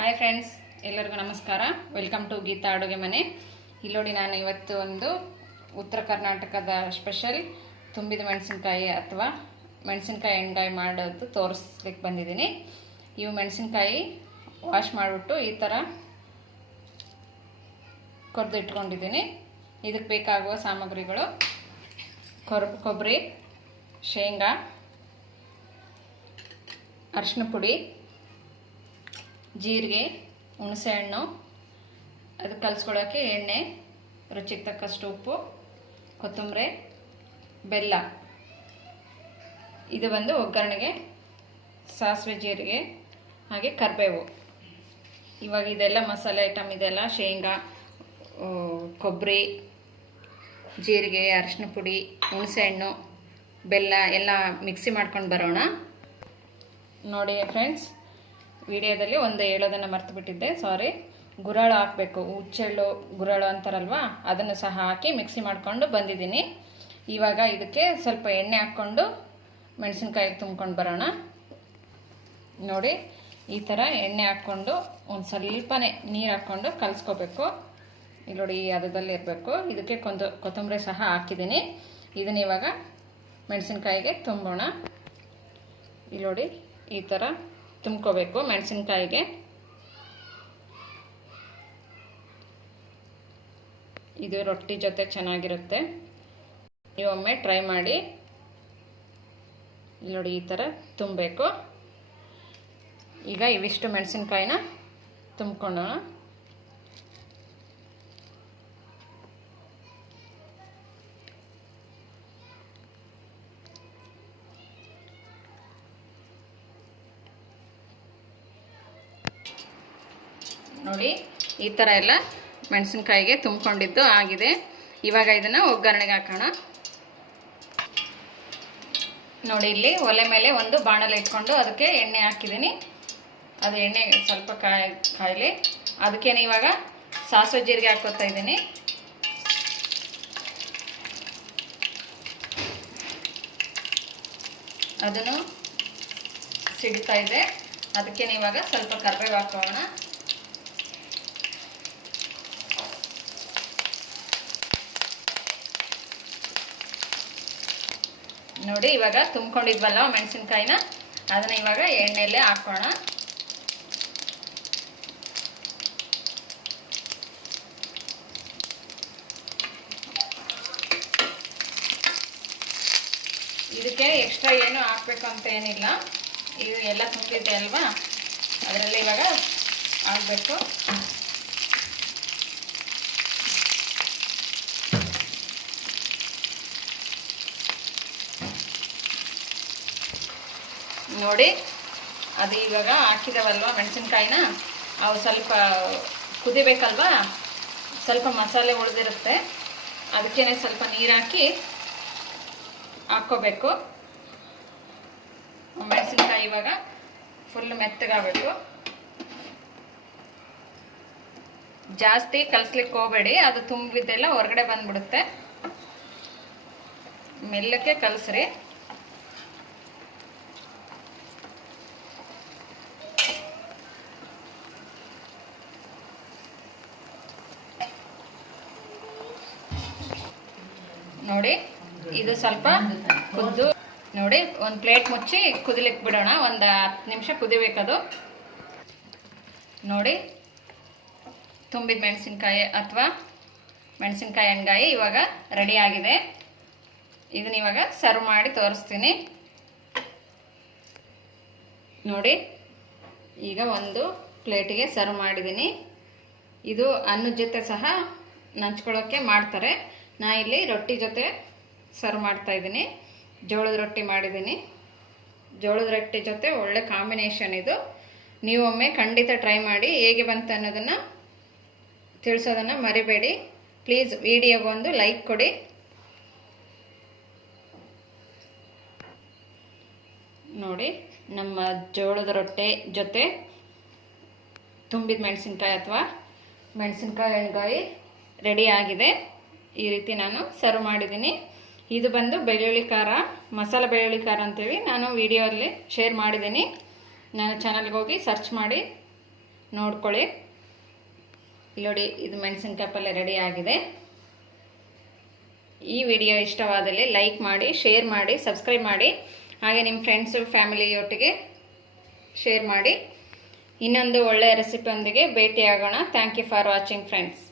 Hi friends ಎಲ್ಲರಿಗೂ ನಮಸ್ಕಾರ. Welcome to Geetha ಅಡುಗೆ ಮನೆ. ಇಲ್ಲಿ ನೋಡಿ ನಾನು ಇವತ್ತು ಒಂದು ಉತ್ತರ ಕರ್ನಾಟಕದ ಸ್ಪೆಷಲ್ ತುಂಬಿದ ಮೆಣಸಿನ್ಕಾಯಿ ಅಥವಾ ಮೆಣಸಿನ್ಕಾಯಿ ಎಣ್ಗಾಯಿ ಮಾಡೋದು ತೋರಿಸ್ಲಿಕ್ಕೆ ಬಂದಿದ್ದೀನಿ. ಇವು ಮೆಣಸಿನ್ಕಾಯಿ ವಾಶ್ ಮಾಡಿಬಿಟ್ಟು ಈ ಥರ ಕೊರೆದು ಇಟ್ಕೊಂಡಿದ್ದೀನಿ ಇದಕ್ಕೆ ಬೇಕಾಗುವ ಸಾಮಗ್ರಿಗಳು ಕೊರ್, ಕೊಬ್ಬರಿ, ಶೇಂಗಾ ಅರಿಶಿನ ಪುಡಿ ಜೀರಿಗೆ ಹುಣಸೆಹಣ್ಣು ಅದು ಕಲಿಸ್ಕೊಳ್ಳೋಕ್ಕೆ ಎಣ್ಣೆ, ರುಚಿಗೆ ತಕ್ಕಷ್ಟು ಉಪ್ಪು, ಕೊತ್ತಂಬರಿ, ಬೆಲ್ಲ. ಇದು ಬಂದು ಒಗ್ಗರಣೆಗೆ, ಸಾಸಿವೆ ಜೀರಿಗೆ, ಹಾಗೆ ಕರಿಬೇವು. ಇವಾಗ ಇದೆಲ್ಲ ಮಸಾಲೆ ಐಟಮ್ ಇದೆಲ್ಲ, ಶೇಂಗಾ ಕೊಬ್ಬರಿ, ಜೀರಿಗೆ ಅರಿಶಿನ ಪುಡಿ ಹುಣಸೆಹಣ್ಣು ಬೆಲ್ಲ ಎಲ್ಲ ಮಿಕ್ಸಿ ಮಾಡ್ಕೊಂಡು ಬರೋಣ. ನೋಡಿ ಫ್ರೆಂಡ್ಸ್ ವಿಡಿಯೋದಲ್ಲಿ ಒಂದು ಹೇಳೋದನ್ನು ಮರ್ತು ಬಿಟ್ಟಿದ್ದೆ. ಸಾರಿ ಗುರಾಳ ಹಾಕಬೇಕು. ಹುಚ್ಚೆಳ್ಳು ಗುರಾಳು ಅಂತಾರಲ್ವ? ಅದನ್ನು ಸಹ ಹಾಕಿ ಮಿಕ್ಸಿ ಮಾಡಿಕೊಂಡು ಬಂದಿದ್ದೀನಿ. ಇವಾಗ ಇದಕ್ಕೆ ಸ್ವಲ್ಪ ಎಣ್ಣೆ ಹಾಕ್ಕೊಂಡು ಮೆಣಸಿನ್ಕಾಯಿ ತುಂಬ್ಕೊಂಡು ಬರೋಣ. ನೋಡಿ, ಈ ಥರ ಎಣ್ಣೆ ಹಾಕ್ಕೊಂಡು ಒಂದು ಸ್ವಲ್ಪನೇ ನೀರು ಹಾಕ್ಕೊಂಡು ಕಲಿಸ್ಕೋಬೇಕು. ಇಲ್ಲಿ ನೋಡಿ, ಈ ಹದದಲ್ಲಿ ಇರಬೇಕು. ಇದಕ್ಕೆ ಕೊಂದು, ಕೊತ್ತಂಬರಿ ಸಹ ಹಾಕಿದ್ದೀನಿ. ಇದನ್ನ ಇವಾಗ ಮೆಣಸಿನ್ಕಾಯಿಗೆ ತುಂಬೋಣ. ಇಲ್ಲಿ ನೋಡಿ, ಈ ಥರ ತುಂಬ್ಕೋಬೇಕು ಮೆಣಸಿನ್ಕಾಯಿಗೆ. ಇದು ರೊಟ್ಟಿ ಜೊತೆ ಚೆನ್ನಾಗಿರುತ್ತೆ. ನೀವೊಮ್ಮೆ ಟ್ರೈ ಮಾಡಿ. ನೋಡಿ ಈ ಥರ ತುಂಬಬೇಕು. ಈಗ ಇವಿಷ್ಟು ಮೆಣಸಿನ್ಕಾಯಿನ ತುಂಬ್ಕೊಳ್ಳೋಣ. ನೋಡಿ, ಈ ಥರ ಎಲ್ಲ ಮೆಣಸಿನ್ಕಾಯಿಗೆ ತುಂಬಿಕೊಂಡಿದ್ದು ಆಗಿದೆ. ಇವಾಗ ಇದನ್ನು ಒಗ್ಗರಣೆಗೆ ಹಾಕೋಣ. ನೋಡಿ, ಇಲ್ಲಿ ಒಲೆ ಮೇಲೆ ಒಂದು ಬಾಣಲೆ ಇಟ್ಕೊಂಡು ಅದಕ್ಕೆ ಎಣ್ಣೆ ಹಾಕಿದ್ದೀನಿ. ಅದು ಎಣ್ಣೆ ಸ್ವಲ್ಪ ಕಾಯಿ, ಕಾಯಲಿ. ಅದಕ್ಕೇನೆ ಇವಾಗ ಸಾಸಿವೆ ಜೀರಿಗೆ ಹಾಕೋತಾ ಇದ್ದೀನಿ. ಅದನ್ನು ಸಿಡಿತಾ ಇದೆ. ಅದಕ್ಕೇನೆ ಇವಾಗ ಸ್ವಲ್ಪ ಕರ್ಬೇವು ಹಾಕೋಣ. ನೋಡಿ, ಇವಾಗ ತುಂಬ್ಕೊಂಡಿದ್ವಲ್ಲ ಮೆಣಸಿನ್ಕಾಯಿನ? ಅದನ್ನ ಇವಾಗ ಎಣ್ಣೆಯಲ್ಲೇ ಹಾಕೋಣ. ಇದಕ್ಕೆ ಎಕ್ಸ್ಟ್ರಾ ಏನು ಹಾಕ್ಬೇಕು ಅಂತ ಏನಿಲ್ಲ. ಇದು ಎಲ್ಲ ತುಂಬಿದೆ ಅಲ್ವಾ? ಅದರಲ್ಲಿ ಇವಾಗ ಆಗಬೇಕು ನೋಡಿ. ಅದು ಇವಾಗ ಹಾಕಿದವಲ್ವ ಮೆಣಸಿನ್ಕಾಯಿನ? ಅವು ಸ್ವಲ್ಪ ಕುದಿಬೇಕಲ್ವಾ? ಸ್ವಲ್ಪ ಮಸಾಲೆ ಉಳಿದಿರುತ್ತೆ. ಅದಕ್ಕೇನೆ ಸ್ವಲ್ಪ ನೀರು ಹಾಕಿ ಹಾಕ್ಕೋಬೇಕು. ಮೆಣಸಿನ್ಕಾಯಿ ಇವಾಗ ಫುಲ್ ಮೆತ್ತಗಾಗಬೇಕು. ಜಾಸ್ತಿ ಕಲಿಸ್ಲಿಕ್ಕೆ ಹೋಗಬೇಡಿ. ಅದು ತುಂಬಿದ್ದೆಲ್ಲ ಹೊರಗಡೆ ಬಂದ್ಬಿಡುತ್ತೆ. ಮೆಲ್ಲಕ್ಕೆ ಕಲಸ್ರಿ. ನೋಡಿ, ಇದು ಸ್ವಲ್ಪ ಕುದ್ದು. ನೋಡಿ, ಒಂದು ಪ್ಲೇಟ್ ಮುಚ್ಚಿ ಕುದಿಲಿಕ್ಕೆ ಬಿಡೋಣ ಒಂದು ಹತ್ತು ನಿಮಿಷ ಕುದಿಬೇಕದು. ನೋಡಿ, ತುಂಬಿದ ಮೆಣಸಿನ್ಕಾಯಿ ಅಥವಾ ಮೆಣಸಿನ್ಕಾಯಿ ಎಣ್ಗಾಯಿ ಇವಾಗ ರೆಡಿ ಆಗಿದೆ. ಇದನ್ನ ಇವಾಗ ಸರ್ವ್ ಮಾಡಿ ತೋರಿಸ್ತೀನಿ. ನೋಡಿ, ಈಗ ಒಂದು ಪ್ಲೇಟಿಗೆ ಸರ್ವ್ ಮಾಡಿದ್ದೀನಿ. ಇದು ಅನ್ನದ ಜೊತೆ ಸಹ ನಂಚ್ಕೊಳ್ಳೋಕ್ಕೆ ಮಾಡ್ತಾರೆ. ನಾ ಇಲ್ಲಿ ರೊಟ್ಟಿ ಜೊತೆ ಸರ್ವ್ ಮಾಡ್ತಾ ಇದ್ದೀನಿ. ಜೋಳದ ರೊಟ್ಟಿ ಮಾಡಿದ್ದೀನಿ. ಜೋಳದ ರೊಟ್ಟಿ ಜೊತೆ ಒಳ್ಳೆ ಕಾಂಬಿನೇಷನ್ ಇದು. ನೀವೊಮ್ಮೆ ಖಂಡಿತ ಟ್ರೈ ಮಾಡಿ ಹೇಗೆ ಬಂತು ಅನ್ನೋದನ್ನು ತಿಳಿಸೋದನ್ನು ಮರಿಬೇಡಿ. ಪ್ಲೀಸ್ ವಿಡಿಯೋಗೊಂದು ಲೈಕ್ ಕೊಡಿ. ನೋಡಿ, ನಮ್ಮ ಜೋಳದ ರೊಟ್ಟೆ ಜೊತೆ ತುಂಬಿದ ಮೆಣಸಿನ್ಕಾಯಿ ಅಥವಾ ಮೆಣಸಿನ್ಕಾಯಿ ಎಣ್ಗಾಯಿ ರೆಡಿ ಆಗಿದೆ. ಈ ರೀತಿ ನಾನು ಸರ್ವ್ ಮಾಡಿದ್ದೀನಿ. ಇದು ಬಂದು ಬೆಳ್ಳುಳ್ಳಿ ಖಾರ, ಮಸಾಲೆ ಬೆಳ್ಳುಳ್ಳಿ ಖಾರ ಅಂತೇಳಿ ನಾನು ವಿಡಿಯೋಲ್ಲಿ ಶೇರ್ ಮಾಡಿದ್ದೀನಿ. ನನ್ನ ಚಾನಲ್ಗೆ ಹೋಗಿ ಸರ್ಚ್ ಮಾಡಿ, ನೋಡ್ಕೊಳ್ಳಿ. ಇಲ್ಲಿ ನೋಡಿ, ಇದು ಮೆಣಸಿನ್ಕಾಯಿ ಪಲ್ಯ ರೆಡಿ ಆಗಿದೆ. ಈ ವಿಡಿಯೋ ಇಷ್ಟವಾದಲ್ಲಿ ಲೈಕ್ ಮಾಡಿ ಶೇರ್ ಮಾಡಿ ಸಬ್ಸ್ಕ್ರೈಬ್ ಮಾಡಿ. ಹಾಗೆ ನಿಮ್ಮ ಫ್ರೆಂಡ್ಸು ಫ್ಯಾಮಿಲಿಯೊಟ್ಟಿಗೆ ಶೇರ್ ಮಾಡಿ. ಇನ್ನೊಂದು ಒಳ್ಳೆಯ ರೆಸಿಪಿಯೊಂದಿಗೆ ಭೇಟಿಯಾಗೋಣ. Thank you for watching friends